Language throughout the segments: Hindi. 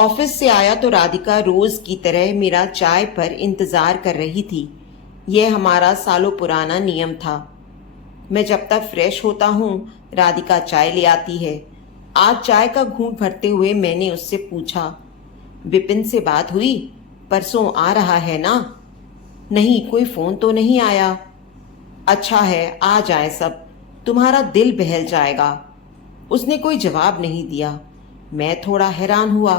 ऑफिस से आया तो राधिका रोज की तरह मेरा चाय पर इंतजार कर रही थी। यह हमारा सालों पुराना नियम था। मैं जब तक फ्रेश होता हूँ, राधिका चाय ले आती है। आज चाय का घूंट भरते हुए मैंने उससे पूछा, विपिन से बात हुई? परसों आ रहा है ना? नहीं, कोई फोन तो नहीं आया। अच्छा है, आ जाए सब, तुम्हारा दिल बहल जाएगा। उसने कोई जवाब नहीं दिया। मैं थोड़ा हैरान हुआ।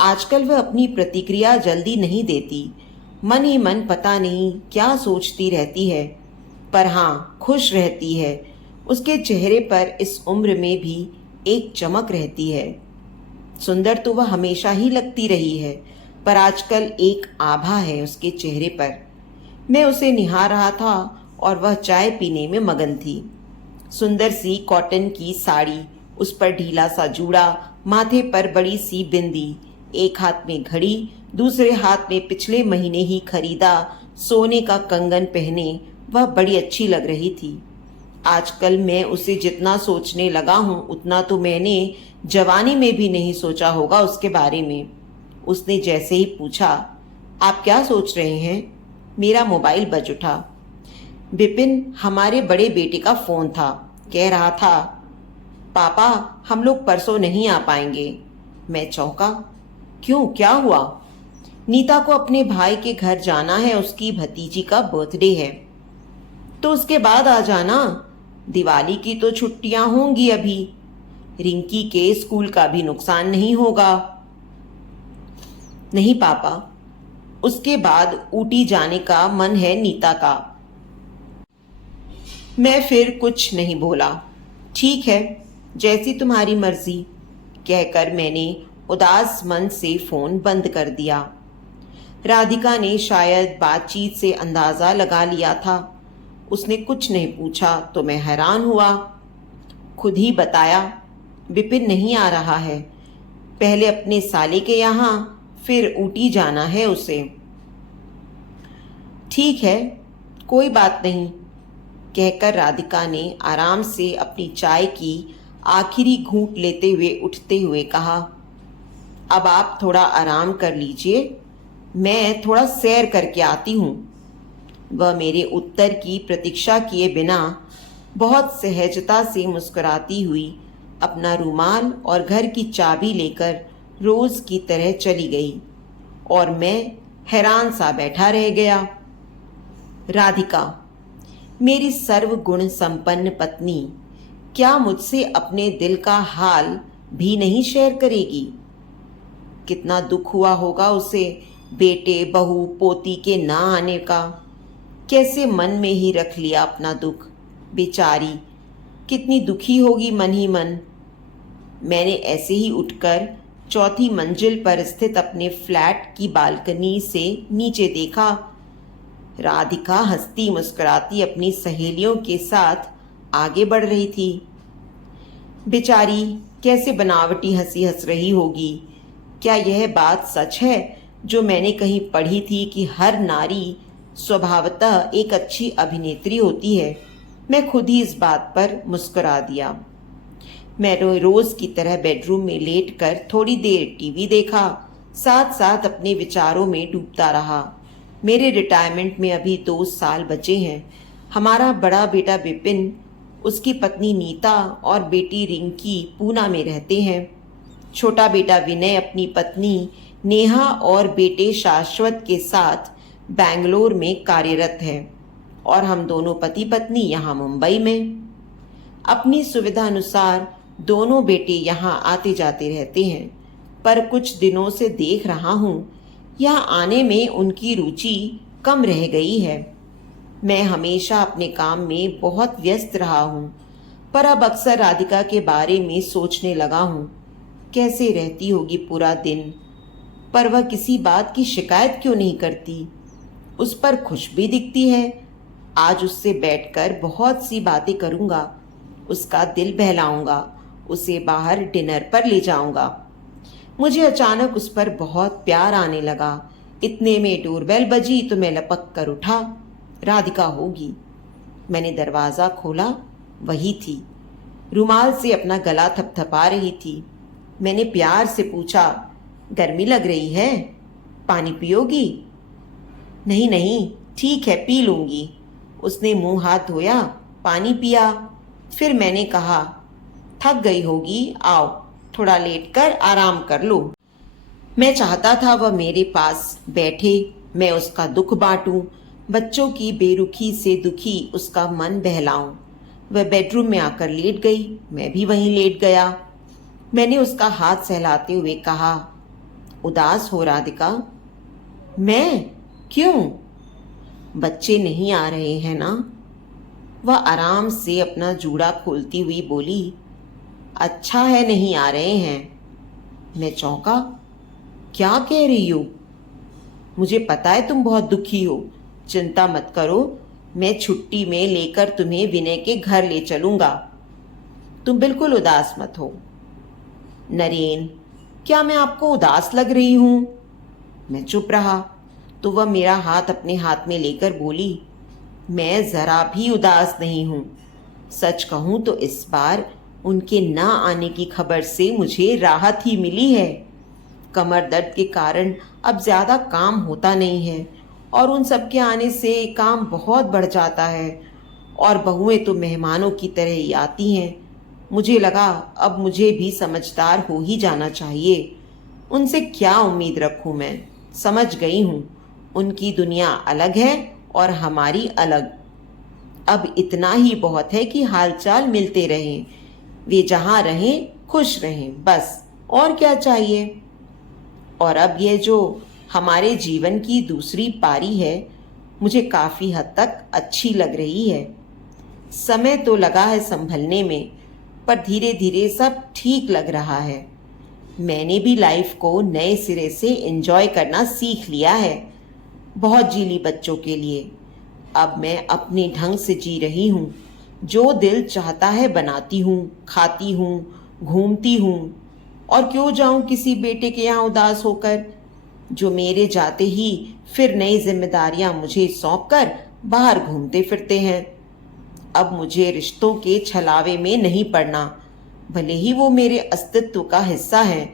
आजकल वह अपनी प्रतिक्रिया जल्दी नहीं देती। मन ही मन पता नहीं क्या सोचती रहती है, पर हाँ, खुश रहती है। उसके चेहरे पर इस उम्र में भी एक चमक रहती है। सुंदर तो वह हमेशा ही लगती रही है, पर आजकल एक आभा है उसके चेहरे पर। मैं उसे निहार रहा था और वह चाय पीने में मगन थी। सुंदर सी कॉटन की साड़ी, उस पर ढीला सा जूड़ा, माथे पर बड़ी सी बिंदी, एक हाथ में घड़ी, दूसरे हाथ में पिछले महीने ही खरीदा सोने का कंगन पहने वह बड़ी अच्छी लग रही थी। आजकल मैं उसे जितना सोचने लगा हूँ उतना तो मैंने जवानी में भी नहीं सोचा होगा उसके बारे में। उसने जैसे ही पूछा, आप क्या सोच रहे हैं? मेरा मोबाइल बज उठा। विपिन, हमारे बड़े बेटे का फोन था। कह रहा था, पापा हम लोग परसों नहीं आ पाएंगे। मैं चौंका। क्यों, क्या हुआ? नीता को अपने भाई के घर जाना है, उसकी भतीजी का बर्थडे है। तो उसके बाद आ जाना, दिवाली की तो छुट्टियां होंगी अभी। रिंकी के स्कूल का भी नुकसान नहीं होगा। नहीं पापा, उसके बाद ऊटी जाने का मन है नीता का। मैं फिर कुछ नहीं बोला। ठीक है, जैसी तुम्हारी मर्जी, कहकर मैंने उदास मन से फोन बंद कर दिया। राधिका ने शायद बातचीत से अंदाजा लगा लिया था। उसने कुछ नहीं पूछा तो मैं हैरान हुआ। खुद ही बताया, विपिन नहीं आ रहा है। पहले अपने साले के यहाँ, फिर ऊटी जाना है उसे। ठीक है, कोई बात नहीं, कहकर राधिका ने आराम से अपनी चाय की आखिरी घूंट लेते हुए उठते हुए कहा, अब आप थोड़ा आराम कर लीजिए, मैं थोड़ा सैर करके आती हूँ। वह मेरे उत्तर की प्रतीक्षा किए बिना बहुत सहजता से मुस्कुराती हुई अपना रुमाल और घर की चाबी लेकर रोज की तरह चली गई और मैं हैरान सा बैठा रह गया। राधिका, मेरी सर्वगुण संपन्न पत्नी, क्या मुझसे अपने दिल का हाल भी नहीं शेयर करेगी? कितना दुख हुआ होगा उसे बेटे बहू पोती के ना आने का। कैसे मन में ही रख लिया अपना दुख। बेचारी कितनी दुखी होगी मन ही मन। मैंने ऐसे ही उठकर चौथी मंजिल पर स्थित अपने फ्लैट की बालकनी से नीचे देखा। राधिका हंसती मुस्कुराती अपनी सहेलियों के साथ आगे बढ़ रही थी। बेचारी कैसे बनावटी हंसी हंस रही होगी। क्या यह बात सच है जो मैंने कहीं पढ़ी थी कि हर नारी स्वभावतः एक अच्छी अभिनेत्री होती है? मैं खुद ही इस बात पर मुस्कुरा दिया। मैं रोज की तरह बेडरूम में लेटकर थोड़ी देर टीवी देखा, साथ साथ अपने विचारों में डूबता रहा। मेरे रिटायरमेंट में अभी 2 साल बचे हैं। हमारा बड़ा बेटा विपिन, उसकी पत्नी नीता और बेटी रिंकी पूना में रहते हैं। छोटा बेटा विनय अपनी पत्नी नेहा और बेटे शाश्वत के साथ बेंगलोर में कार्यरत है और हम दोनों पति पत्नी यहाँ मुंबई में। अपनी सुविधा अनुसार दोनों बेटे यहाँ आते जाते रहते हैं, पर कुछ दिनों से देख रहा हूँ यहाँ आने में उनकी रुचि कम रह गई है। मैं हमेशा अपने काम में बहुत व्यस्त रहा हूँ, पर अब अक्सर राधिका के बारे में सोचने लगा हूँ। कैसे रहती होगी पूरा दिन, पर वह किसी बात की शिकायत क्यों नहीं करती? उस पर खुश भी दिखती है। आज उससे बैठकर बहुत सी बातें करूँगा, उसका दिल बहलाऊंगा, उसे बाहर डिनर पर ले जाऊंगा। मुझे अचानक उस पर बहुत प्यार आने लगा। इतने में डोरबेल बजी तो मैं लपक कर उठा। राधिका होगी। मैंने दरवाज़ा खोला, वही थी। रुमाल से अपना गला थपथपा रही थी। मैंने प्यार से पूछा, गर्मी लग रही है, पानी पियोगी? नहीं नहीं, ठीक है, पी लूंगी। उसने मुंह हाथ धोया, पानी पिया। फिर मैंने कहा, थक गई होगी, आओ थोड़ा लेटकर आराम कर लो। मैं चाहता था वह मेरे पास बैठे, मैं उसका दुख बांटूं, बच्चों की बेरुखी से दुखी उसका मन बहलाऊं। वह बेडरूम में आकर लेट गई, मैं भी वहीं लेट गया। मैंने उसका हाथ सहलाते हुए कहा, उदास हो राधिका? मैं? क्यों? बच्चे नहीं आ रहे हैं ना? वह आराम से अपना जूड़ा खोलती हुई बोली, अच्छा है नहीं आ रहे हैं। मैं चौंका, क्या कह रही हो? मुझे पता है तुम बहुत दुखी हो, चिंता मत करो, मैं छुट्टी में लेकर तुम्हें विनय के घर ले चलूंगा। तुम बिल्कुल उदास मत हो। नरेन, क्या मैं आपको उदास लग रही हूं? मैं चुप रहा तो वह मेरा हाथ अपने हाथ में लेकर बोली, मैं जरा भी उदास नहीं हूं। सच कहूं तो इस बार उनके ना आने की खबर से मुझे राहत ही मिली है। कमर दर्द के कारण अब ज्यादा काम होता नहीं है और उन सब के आने से काम बहुत बढ़ जाता है और बहुएं तो मेहमानों की तरह ही आती हैं। मुझे लगा अब मुझे भी समझदार हो ही जाना चाहिए। उनसे क्या उम्मीद रखूं मैं? समझ गई हूं, उनकी दुनिया अलग है और हमारी अलग। अब इतना ही बहुत है कि हालचाल मिलते रहें, वे जहां रहें खुश रहें, बस और क्या चाहिए। और अब ये जो हमारे जीवन की दूसरी पारी है, मुझे काफी हद तक अच्छी लग रही है। समय तो लगा है संभलने में, पर धीरे धीरे सब ठीक लग रहा है। मैंने भी लाइफ को नए सिरे से एंजॉय करना सीख लिया है। बहुत जी ली बच्चों के लिए, अब मैं अपने ढंग से जी रही हूँ। जो दिल चाहता है बनाती हूँ, खाती हूँ, घूमती हूँ। और क्यों जाऊं किसी बेटे के यहाँ उदास होकर, जो मेरे जाते ही फिर नई जिम्मेदारियां मुझे सौंपकर बाहर घूमते फिरते हैं। अब मुझे रिश्तों के छलावे में नहीं पड़ना, भले ही वो मेरे अस्तित्व का हिस्सा हैं,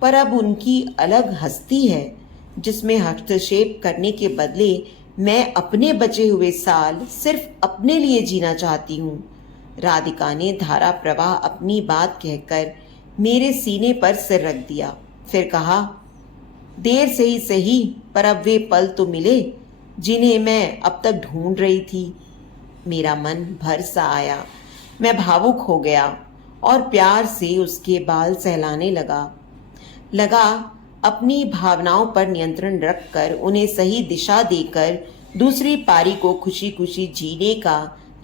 पर अब उनकी अलग हस्ती है जिसमें हस्तक्षेप करने के बदले मैं अपने बचे हुए साल सिर्फ अपने लिए जीना चाहती हूँ। राधिका ने धारा प्रवाह अपनी बात कहकर मेरे सीने पर सिर रख दिया, फिर कहा, देर से ही सही, पर अब वे पल तो मिले जिन्हें मैं अब तक ढूंढ रही थी। मेरा मन भर सा आया, मैं भावुक हो गया और प्यार से उसके बाल सहलाने लगा अपनी भावनाओं पर नियंत्रण रखकर उन्हें सही दिशा देकर दूसरी पारी को खुशी खुशी जीने का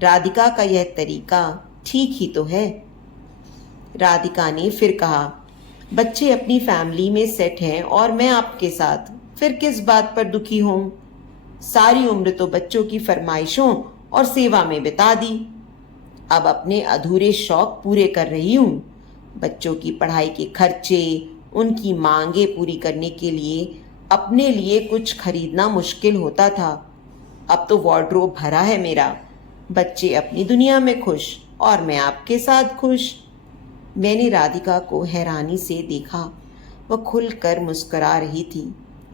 राधिका का यह तरीका ठीक ही तो है। राधिका ने फिर कहा, बच्चे अपनी फैमिली में सेट हैं और मैं आपके साथ, फिर किस बात पर दुखी हूं? सारी उम्र तो बच्चों की फरमाइशों और सेवा में बिता दी, अब अपने अधूरे शौक पूरे कर रही हूं। बच्चों की पढ़ाई के खर्चे, उनकी मांगे पूरी करने के लिए अपने लिए कुछ खरीदना मुश्किल होता था, अब तो वार्डरोब भरा है मेरा। बच्चे अपनी दुनिया में खुश और मैं आपके साथ खुश। मैंने राधिका को हैरानी से देखा, वह खुलकर मुस्कुरा रही थी,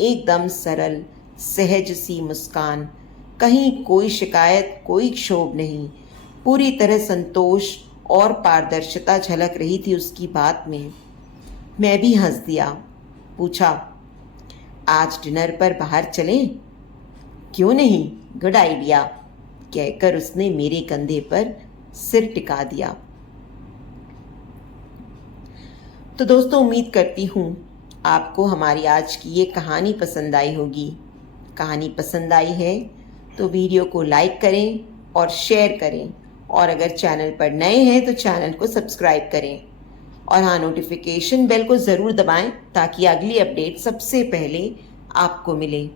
एकदम सरल सहज सी मुस्कान, कहीं कोई शिकायत, कोई क्षोभ नहीं, पूरी तरह संतोष और पारदर्शिता झलक रही थी उसकी बात में। मैं भी हंस दिया, पूछा, आज डिनर पर बाहर चलें? क्यों नहीं, गुड आइडिया, कहकर उसने मेरे कंधे पर सिर टिका दिया। तो दोस्तों, उम्मीद करती हूँ आपको हमारी आज की ये कहानी पसंद आई होगी। कहानी पसंद आई है तो वीडियो को लाइक करें और शेयर करें, और अगर चैनल पर नए हैं तो चैनल को सब्सक्राइब करें, और हाँ, नोटिफिकेशन बेल को ज़रूर दबाएं ताकि अगली अपडेट सबसे पहले आपको मिले।